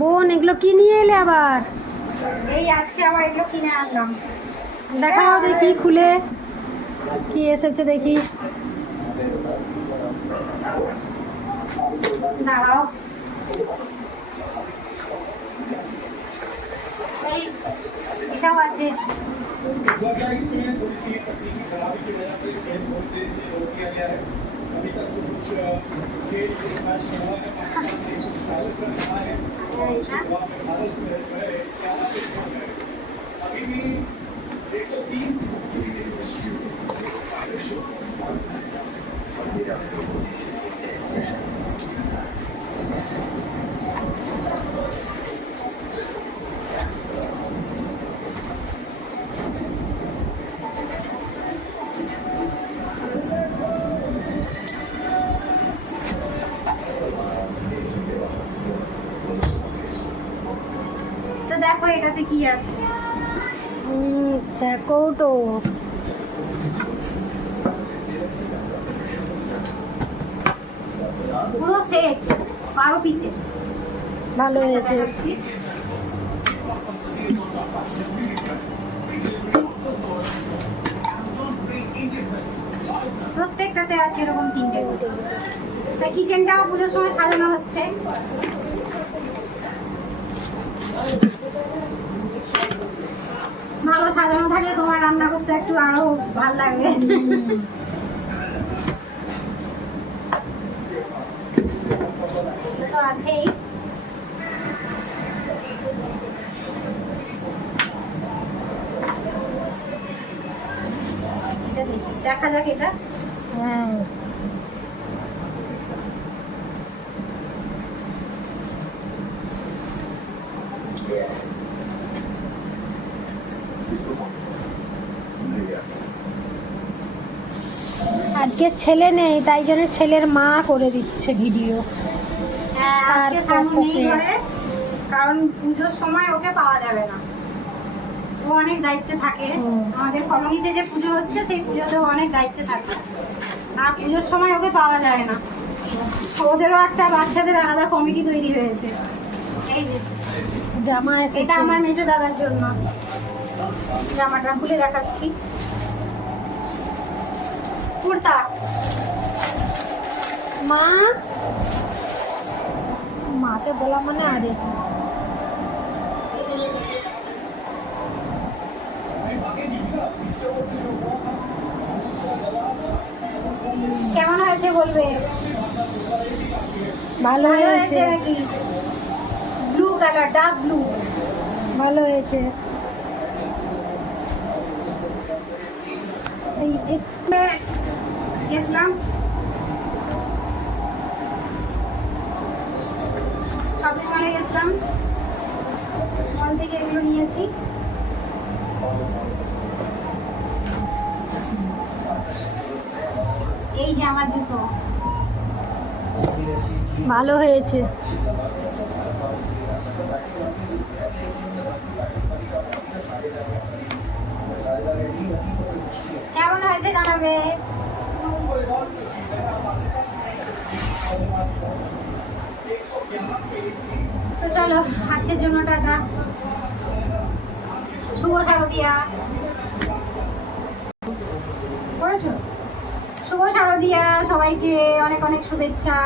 বোন এগুলো কি নিয়ে এলে আবার? এই আজকে আবার এগুলো কিনে আনলাম। দেখাও দেখি খুলে কি এসেছে দেখি। দাঁড়াও, এই এটাও আছে। তো দেখো এটাতে কি আছে। আচ্ছা, কৌটো। পুরো সেট 12 পিসের। ভালো হয়েছে। প্রত্যেকটাতে আছে এরকম 3টে করে। তা কিচেনটাও পুজোর সময় সাজানো হচ্ছে। ভালো সাজানো থাকলে তোমার রান্না করতে একটু আরো ভালো লাগবে। তো আছেই। এটা দেখি, দেখা যাক এটা। হ্যাঁ, আজকে ছেলে নেই, তাই জন্য ছেলের মা করে দিচ্ছে ভিডিও। হ্যাঁ, আর আজকে সানু নেই ওকে। ঘরে, কারণ পুজোর সময় ওকে পাওয়া যাবে না। ও অনেক দায়িত্বে থাকে। আমাদের কলোনিতে যে পুজো হচ্ছে সেই পুজোতে ও অনেক দায়িত্বে থাকে, আর পুজোর সময় ওকে পাওয়া যায় না। ওদেরও একটা বাচ্চাদের আলাদা কমিটি তৈরি হয়েছে। এই যে জামা এটা এসেছে। আমার মেজো দাদার জন্য। জামাটা খুলে দেখাচ্ছি। কুর্তা। মা, মাকে বলা মানে আরে কেমন হয়েছে বলবে? ভালো হয়েছে। নাকি? Blue colour, dark blue. ভালো হয়েছে। এই গেছিলাম শপিং মলে, গেছিলাম মল থেকে এগুলো নিয়েছি। এই যে আমার জুতো। ভালো হয়েছে। কেমন হয়েছে জানাবে। তো চলো আজকের জন্য টাটা। শুভ শারদিয়া। করেছো? শুভ শারদিয়া, সবাইকে অনেক অনেক শুভেচ্ছা।